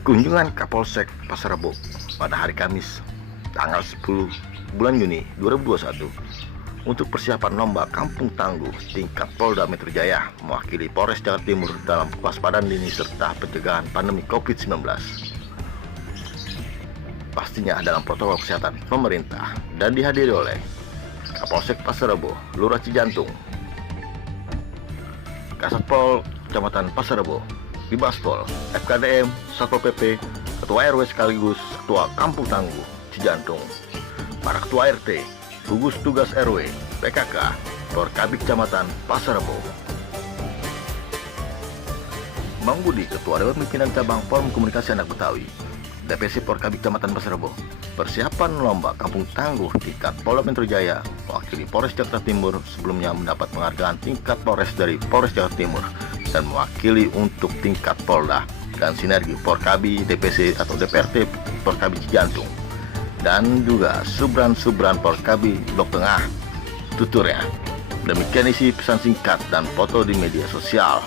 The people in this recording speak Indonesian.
Kunjungan Kapolsek Pasar Rebo pada hari Kamis, tanggal 10 bulan Juni 2021 untuk persiapan lomba Kampung Tangguh tingkat Polda Metro Jaya mewakili Polres Jakarta Timur dalam kewaspadaan dini serta pencegahan pandemi COVID-19. Pastinya dalam protokol kesehatan pemerintah dan dihadiri oleh Kapolsek Pasar Rebo, Lurah Cijantung, Kasatpol Kecamatan Pasar Rebo, Dibaspol, FKDM, Satpol PP, Ketua RW sekaligus Ketua Kampung Tangguh Cijantung, para Ketua RT, gugus tugas RW, PKK, Porkabid Kecamatan Pasar Rebo. Bang Budi, Ketua Dewan Pimpinan Cabang Forum Komunikasi Anak Betawi, DPC Porkabid Kecamatan Pasar Rebo. Persiapan lomba Kampung Tangguh tingkat Polda Metro Jaya mewakili Polres Jakarta Timur sebelumnya mendapat penghargaan tingkat Polres dari Polres Jakarta Timur dan mewakili untuk tingkat Polda dan sinergi Porkabi DPC atau DPRT Porkabi Cijantung dan juga Subran Porkabi Blok Tengah tuturnya. Demikian isi pesan singkat dan foto di media sosial.